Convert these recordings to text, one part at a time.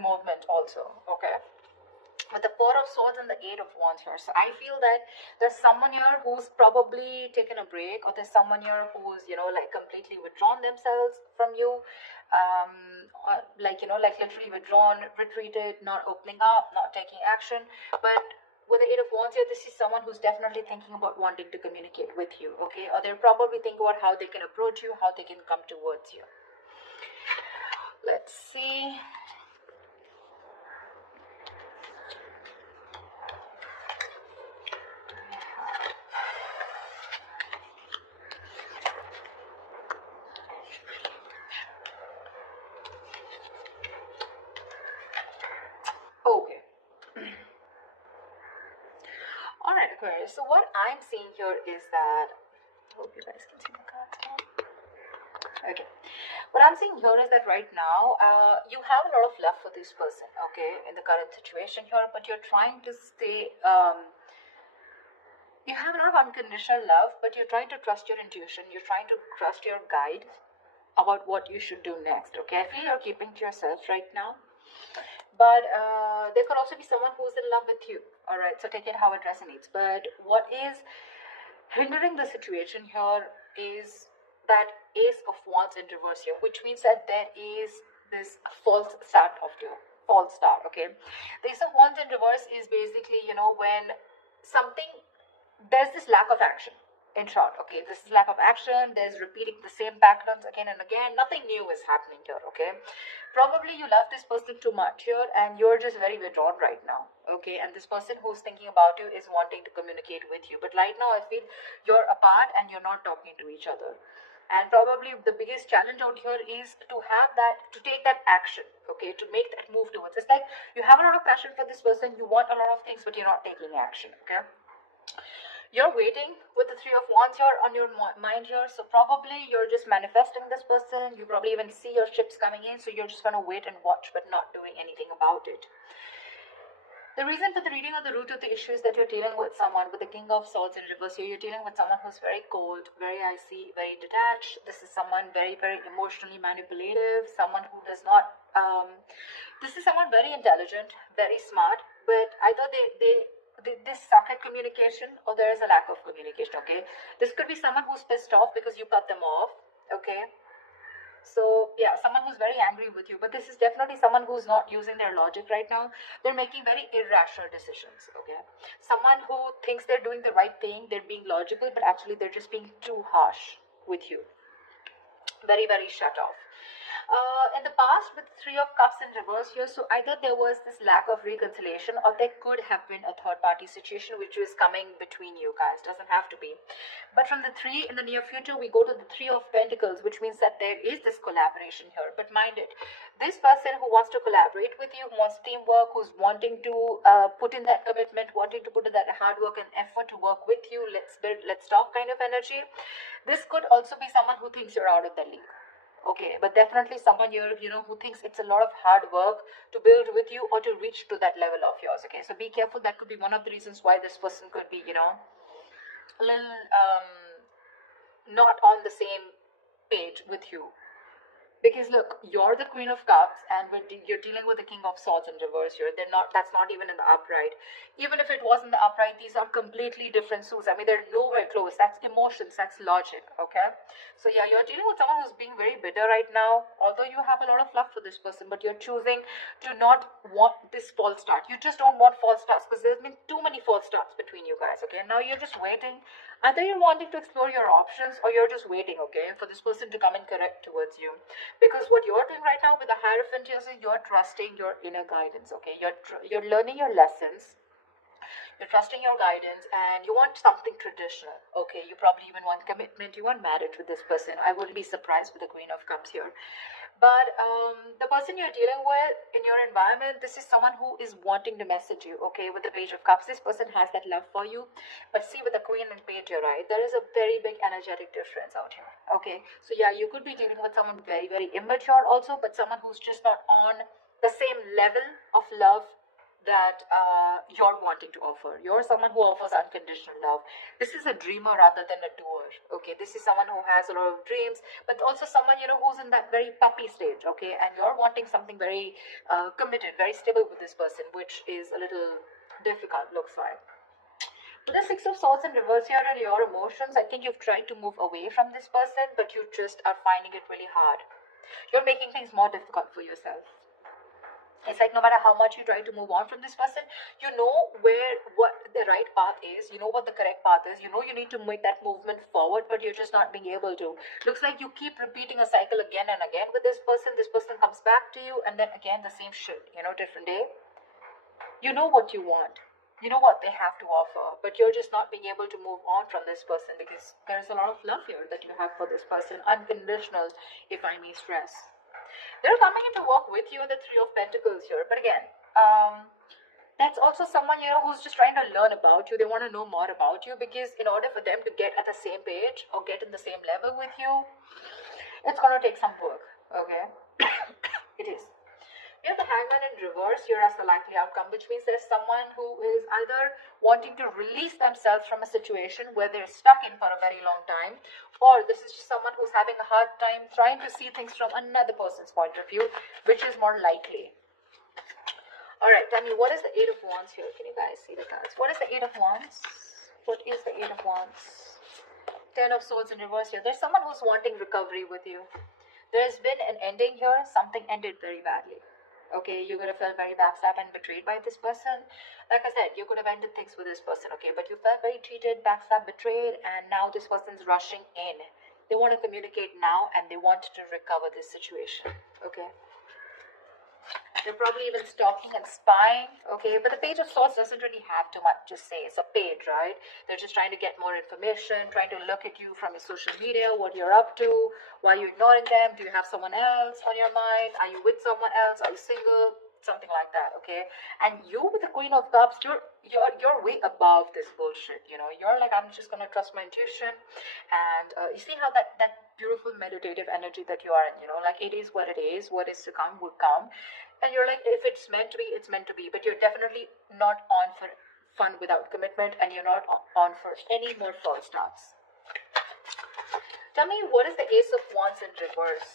movement also, okay? With the Four of Swords and the Eight of Wands here. So I feel that there's someone here who's probably taken a break, or there's someone here who's, like completely withdrawn themselves from you. Or like, like literally withdrawn, retreated, not opening up, not taking action. But with the Eight of Wands here, this is someone who's definitely thinking about wanting to communicate with you, okay? Or they're probably thinking about how they can approach you, how they can come towards you. Let's see. Okay. Alright, Aquarius. So what I'm seeing here is that, hope you guys can see the cards now. Okay. What I'm seeing here is that right now, you have a lot of love for this person, okay, in the current situation here, but you're trying to stay, you have a lot of unconditional love, but you're trying to trust your intuition, you're trying to trust your guide about what you should do next, okay? I feel you're keeping to yourself right now. But there could also be someone who's in love with you, all right? So take it how it resonates. But what is hindering the situation here is that Ace of Wands in reverse here, which means that there is this false start of you, false start, okay? The Ace of Wands in reverse is basically, when something, there's this lack of action. In short, okay, this is lack of action, there's repeating the same patterns again and again, nothing new is happening here, okay? Probably you love this person too much here and you're just very withdrawn right now, okay? And this person who's thinking about you is wanting to communicate with you, but right now I feel you're apart and you're not talking to each other. And probably the biggest challenge out here is to have that, to take that action, okay, to make that move towards. It's like you have a lot of passion for this person, you want a lot of things, but you're not taking action, okay? You're waiting with the Three of Wands here on your mind here, so probably you're just manifesting this person. You probably even see your ships coming in, so you're just going to wait and watch but not doing anything about it. The reason for the reading of the root of the issue is that you're dealing with someone with the King of Swords in reverse here. You're dealing with someone who's very cold, very icy, very detached. This is someone very, very emotionally manipulative, someone who does not, this is someone very intelligent, very smart, but either they suck at communication or there is a lack of communication, okay? This could be someone who's pissed off because you cut them off, okay? So yeah, someone who's very angry with you, but this is definitely someone who's not using their logic right now. They're making very irrational decisions, okay? Someone who thinks they're doing the right thing, they're being logical, but actually they're just being too harsh with you. Very, very shut off. In the past with Three of Cups in reverse here, so either there was this lack of reconciliation or there could have been a third party situation which was coming between you guys. Doesn't have to be, but from the three in the near future we go to the Three of Pentacles, which means that there is this collaboration here. But mind it, this person who wants to collaborate with you, who wants teamwork, who's wanting to put in that commitment, wanting to put in that hard work and effort to work with you, let's build, let's talk kind of energy. This could also be someone who thinks you're out of the league. Okay, but definitely someone here, who thinks it's a lot of hard work to build with you or to reach to that level of yours. Okay, so be careful. That could be one of the reasons why this person could be, a little not on the same page with you. Because look, you're the Queen of Cups and you're dealing with the King of Swords in reverse here. That's not even in the upright. Even if it was in the upright, these are completely different suits. I mean, they're nowhere close. That's emotions, that's logic, okay? So yeah, you're dealing with someone who's being very bitter right now, although you have a lot of love for this person, but you're choosing to not want this false start. You just don't want false starts because there's been too many false starts between you guys, okay? Now you're just waiting. Either you're wanting to explore your options or you're just waiting, okay, for this person to come and correct towards you. Because what you're doing right now with the Hierophant is you're trusting your inner guidance, okay? You're learning your lessons. You're trusting your guidance and you want something traditional, okay? You probably even want commitment, you want marriage with this person. I wouldn't be surprised with the Queen of Cups here. But the person you're dealing with in your environment, this is someone who is wanting to message you, okay? With the Page of Cups, this person has that love for you. But see, with the Queen and Page, you're right, there is a very big energetic difference out here, okay? So yeah, you could be dealing with someone very, very immature also, but someone who's just not on the same level of love that you're wanting to offer. You're someone who offers unconditional love. This is a dreamer rather than a doer. Okay, this is someone who has a lot of dreams, but also someone, you know, who's in that very puppy stage. Okay, and you're wanting something very committed, very stable with this person, which is a little difficult, looks like. With the Six of Swords in reverse here and your emotions, I think you've tried to move away from this person, but you just are finding it really hard. You're making things more difficult for yourself. It's like no matter how much you try to move on from this person, you know what the right path is, you know what the correct path is, you know you need to make that movement forward, but you're just not being able to. Looks like you keep repeating a cycle again and again with this person comes back to you, and then again the same shit, you know, different day. You know what you want. You know what they have to offer, but you're just not being able to move on from this person because there's a lot of love here that you have for this person, unconditional, if I may stress. They're coming in to work with you in the Three of Pentacles here, but again, that's also someone, you know, who's just trying to learn about you. They want to know more about you because in order for them to get at the same page or get in the same level with you, it's going to take some work, okay? It is. You have the Hangman in reverse here as the likely outcome, which means there's someone who is either wanting to release themselves from a situation where they're stuck in for a very long time, or this is just someone who's having a hard time trying to see things from another person's point of view, which is more likely. Alright, tell me, what is the Eight of Wands here? Can you guys see the cards? What is the Eight of Wands? What is the Eight of Wands? Ten of Swords in reverse here. There's someone who's wanting recovery with you. There's been an ending here. Something ended very badly. Okay, you could have felt very backstabbed and betrayed by this person. Like I said, you could have ended things with this person, okay, but you felt very cheated, backstabbed, betrayed, and now this person's rushing in. They want to communicate now, and they want to recover this situation, okay. They're probably even stalking and spying, okay? But the Page of Swords doesn't really have too much to say. It's a page, right? They're just trying to get more information, trying to look at you from your social media, what you're up to, why you're ignoring them. Do you have someone else on your mind? Are you with someone else? Are you single? Something like that, okay? And you with the Queen of Cups, you're way above this bullshit, you know? You're like, I'm just gonna trust my intuition. And you see how that beautiful meditative energy that you are in, you know? Like, it is what it is. What is to come will come. And you're like, if it's meant to be, it's meant to be. But you're definitely not on for fun without commitment, and you're not on for any more false starts. Tell me, what is the Ace of Wands in reverse?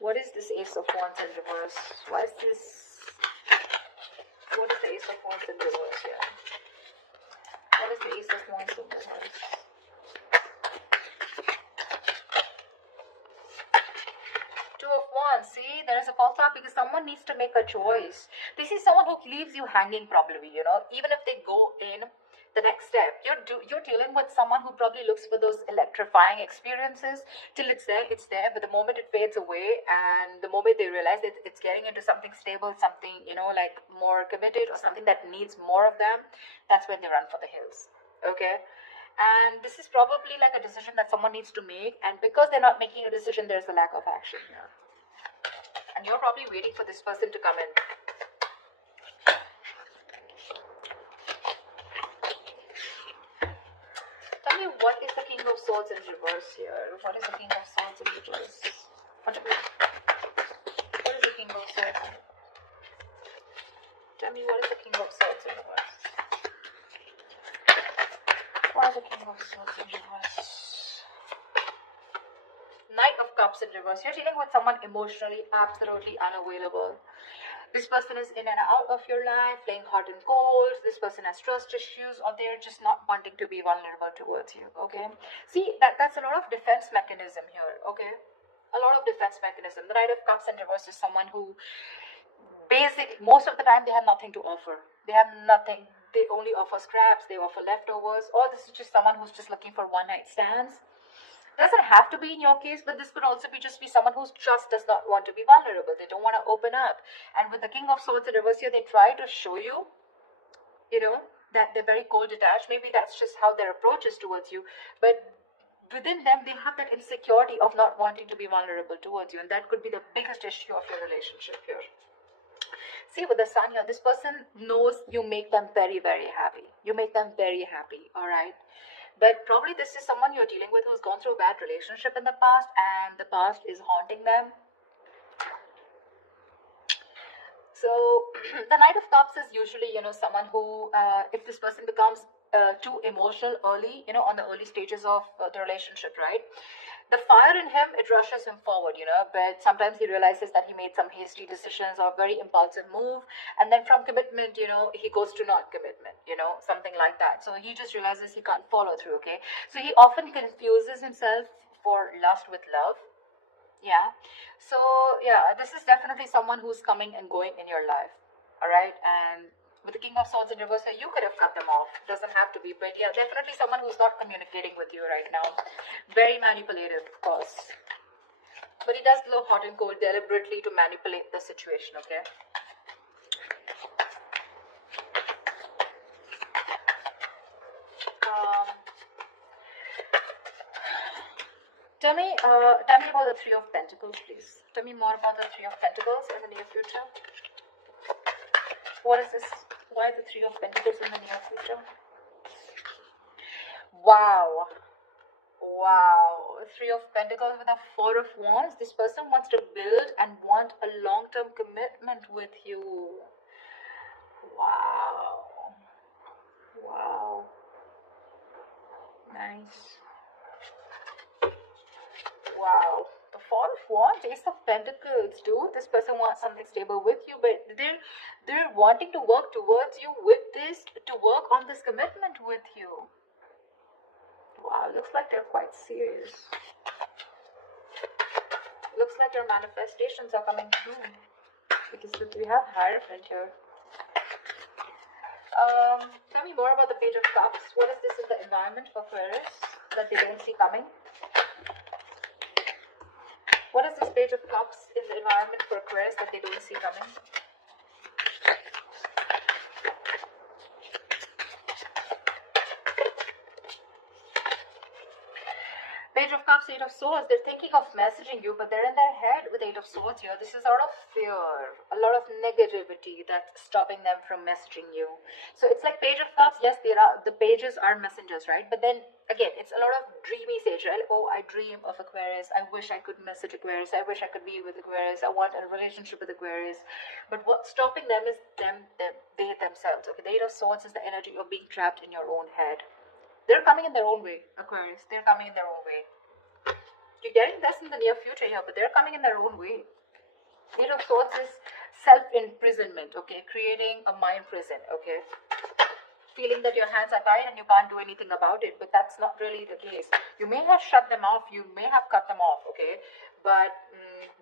What is this Ace of Wands in reverse? Why is this? What is the Ace of Wands in reverse here? What is the Ace of Wands in reverse? See, there is a false start because someone needs to make a choice. This is someone who leaves you hanging probably, you know, even if they go in the next step. You're dealing with someone who probably looks for those electrifying experiences. Till it's there, but the moment it fades away and the moment they realize that it's getting into something stable, something, you know, like more committed or something that needs more of them, that's when they run for the hills, okay? And this is probably like a decision that someone needs to make, and because they're not making a decision, there's a lack of action here. And you're probably waiting for this person to come in. Tell me, what is the King of Swords in reverse here? What is the King of Swords in reverse? What is the King of Swords? Tell me, what is the King of Swords in reverse? What is the King of Swords in reverse? Knight of Cups in reverse. You're dealing with someone emotionally absolutely unavailable. This person is in and out of your life, playing hot and cold. This person has trust issues, or they're just not wanting to be vulnerable towards you, okay? See, that's a lot of defense mechanism here, okay? A lot of defense mechanism. The Knight of Cups in reverse is someone who most of the time they have nothing to offer. They have nothing. They only offer scraps, they offer leftovers, or this is just someone who's just looking for one-night stands. Doesn't have to be in your case, but this could also be someone who just does not want to be vulnerable. They don't want to open up. And with the King of Swords in reverse here, they try to show you, you know, that they're very cold detached. Maybe that's just how their approach is towards you. But within them, they have that insecurity of not wanting to be vulnerable towards you. And that could be the biggest issue of your relationship here. See, with the Sun here, this person knows you make them very, very happy. You make them very happy, all right? But probably this is someone you're dealing with who's gone through a bad relationship in the past, and the past is haunting them. So the Knight of Cups is usually, someone who, if this person becomes too emotional early, on the early stages of the relationship, right? The fire in him, it rushes him forward, but sometimes he realizes that he made some hasty decisions or very impulsive move, and then from commitment, he goes to non-commitment, something like that. So he just realizes he can't follow through, okay? So he often confuses himself for lust with love. Yeah. So yeah, this is definitely someone who's coming and going in your life. All right. And with the King of Swords in reverse, you could have cut them off. Doesn't have to be, but yeah, definitely someone who's not communicating with you right now. Very manipulative, of course. But he does blow hot and cold deliberately to manipulate the situation, okay? Tell me about the Three of Pentacles, please. Tell me more about the Three of Pentacles in the near future. What is this? Why the Three of Pentacles in the near future? Wow. Wow. Three of Pentacles with a Four of Wands. This person wants to build and want a long-term commitment with you. Wow. Wow. Nice. Wow. The Four of Wands, Ace of Pentacles, dude. This person wants something stable with you, but they're wanting to work towards you with this, to work on this commitment with you. Wow, looks like they're quite serious. Looks like your manifestations are coming true. Because we have Hierophant here. Tell me more about the Page of Cups. What is this in the environment for Aquarius that they don't see coming? What is this Page of Cups in the environment for Aquarius that they don't see coming? Page of Cups, Eight of Swords. They're thinking of messaging you, but they're in their head with Eight of Swords here. This is out of fear, a lot of negativity that's stopping them from messaging you. So it's like Page of Cups. Yes, the pages are messengers, right? But then again, it's a lot of dreamy stage, right? Oh, I dream of Aquarius. I wish I could message Aquarius. I wish I could be with Aquarius. I want a relationship with Aquarius. But what's stopping them is they themselves. Okay, the Eight of Swords is the energy of being trapped in your own head. They're coming in their own way, Aquarius. They're coming in their own way. You're getting this in the near future here, but they're coming in their own way. Eight of Swords is self-imprisonment, okay? Creating a mind prison, okay? Feeling that your hands are tied and you can't do anything about it, but that's not really the case. You may have shut them off, you may have cut them off, okay? But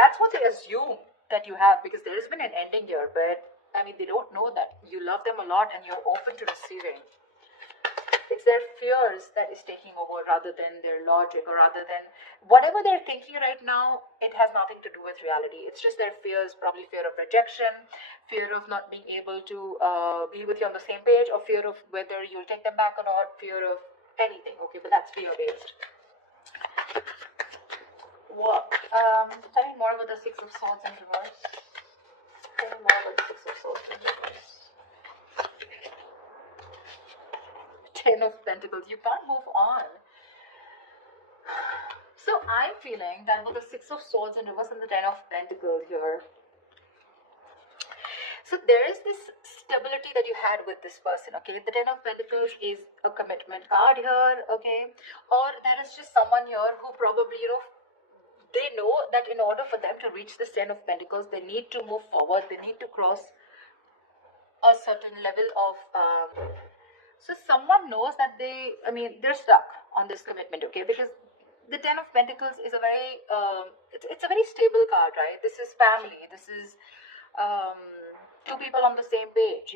that's what they assume that you have, because there has been an ending here, but I mean, they don't know that you love them a lot and you're open to receiving. It's their fears that is taking over rather than their logic, or rather than whatever they're thinking right now. It has nothing to do with reality. It's just their fears, probably fear of rejection, fear of not being able to be with you on the same page, or fear of whether you'll take them back or not, fear of anything, okay? But that's fear based. What? Tell me more about the Six of Swords in reverse. Tell me more about the Six of Swords in reverse. Ten of Pentacles. You can't move on. So I'm feeling that with the Six of Swords in reverse and the Ten of Pentacles here, so there is this stability that you had with this person, okay? The Ten of Pentacles is a commitment card here, okay? Or there is just someone here who probably, they know that in order for them to reach this Ten of Pentacles, they need to move forward. They need to cross a certain level of... So someone knows that they're stuck on this commitment, okay? Because the Ten of Pentacles is a very, it's a very stable card, right? This is family. This is two people on the same page,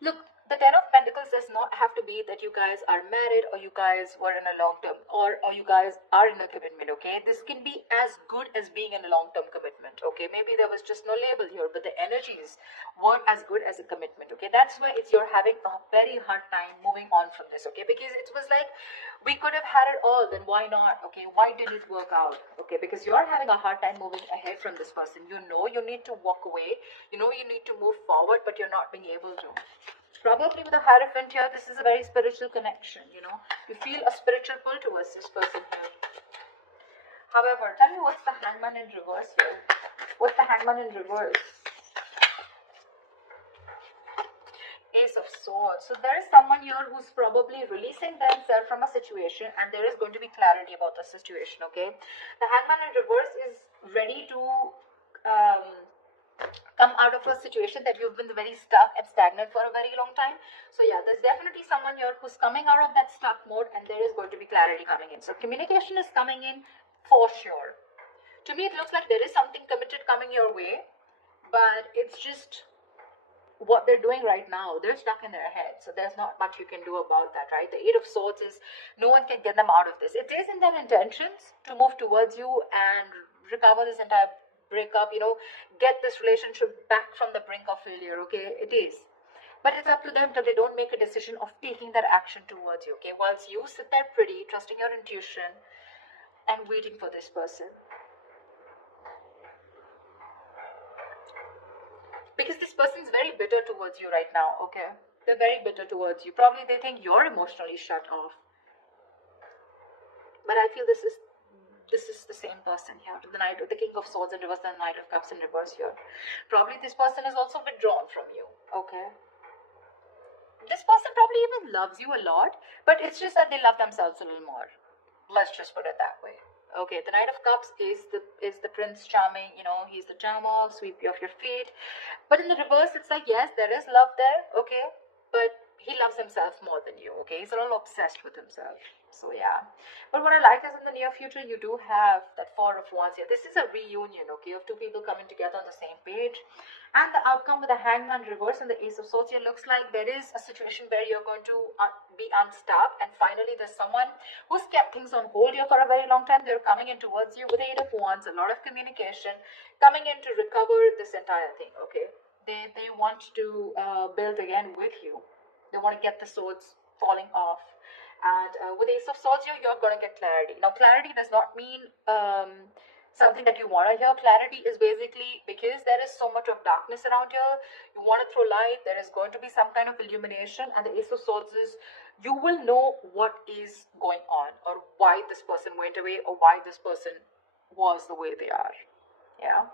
Look, the Ten of Pentacles does not have to be that you guys are married, or you guys were in a long term, or you guys are in a commitment, okay? This can be as good as being in a long term commitment, okay? Maybe there was just no label here, but the energies weren't as good as a commitment, okay? That's why you're having a very hard time moving on from this, okay? Because it was like, we could have had it all, then why not, okay? Why didn't it work out, okay? Because you're having a hard time moving ahead from this person. You need to walk away, you need to move forward, but you're not being able to. Probably with a Hierophant here, this is a very spiritual connection, You feel a spiritual pull towards this person here. However, tell me what's the Hangman in reverse here? What's the Hangman in reverse? Ace of Swords. So there is someone here who's probably releasing themselves from a situation, and there is going to be clarity about the situation, okay? The Hangman in reverse is ready to come out of a situation that you've been very stuck and stagnant for a very long time. So yeah, there's definitely someone here who's coming out of that stuck mode, and there is going to be clarity coming in. So communication is coming in for sure. To me, it looks like there is something committed coming your way, but it's just what they're doing right now. They're stuck in their head, so there's not much you can do about that, right? The Eight of Swords is no one can get them out of this. It is in their intentions to move towards you and recover this entire breakup, you know, get this relationship back from the brink of failure, okay? It is. But it's up to them till they don't make a decision of taking that action towards you, okay? Whilst you sit there pretty, trusting your intuition and waiting for this person. Because this person's very bitter towards you right now, okay? They're very bitter towards you. Probably they think you're emotionally shut off. But I feel this is the same person here. The King of Swords in reverse and the Knight of Cups in reverse here. Probably this person is also withdrawn from you, okay? This person probably even loves you a lot, but it's just that they love themselves a little more. Let's just put it that way. Okay, the Knight of Cups is the Prince Charming, you know, he's the charmer, sweep you off your feet. But in the reverse, it's like, yes, there is love there, okay, but he loves himself more than you, okay? He's a little obsessed with himself. So yeah. But what I like is in the near future, you do have that Four of Wands here. This is a reunion, okay, of two people coming together on the same page. And the outcome with the Hangman reverse and the Ace of Swords here looks like there is a situation where you're going to be unstuck, and finally there's someone who's kept things on hold here for a very long time. They're coming in towards you with the Eight of Wands, a lot of communication, coming in to recover this entire thing, okay? They want to build again with you. They want to get the swords falling off. And with Ace of Swords here, you're going to get clarity. Now, clarity does not mean something that you want to hear. Clarity is basically because there is so much of darkness around here, you want to throw light, there is going to be some kind of illumination, and the Ace of Swords is you will know what is going on, or why this person went away, or why this person was the way they are. Yeah.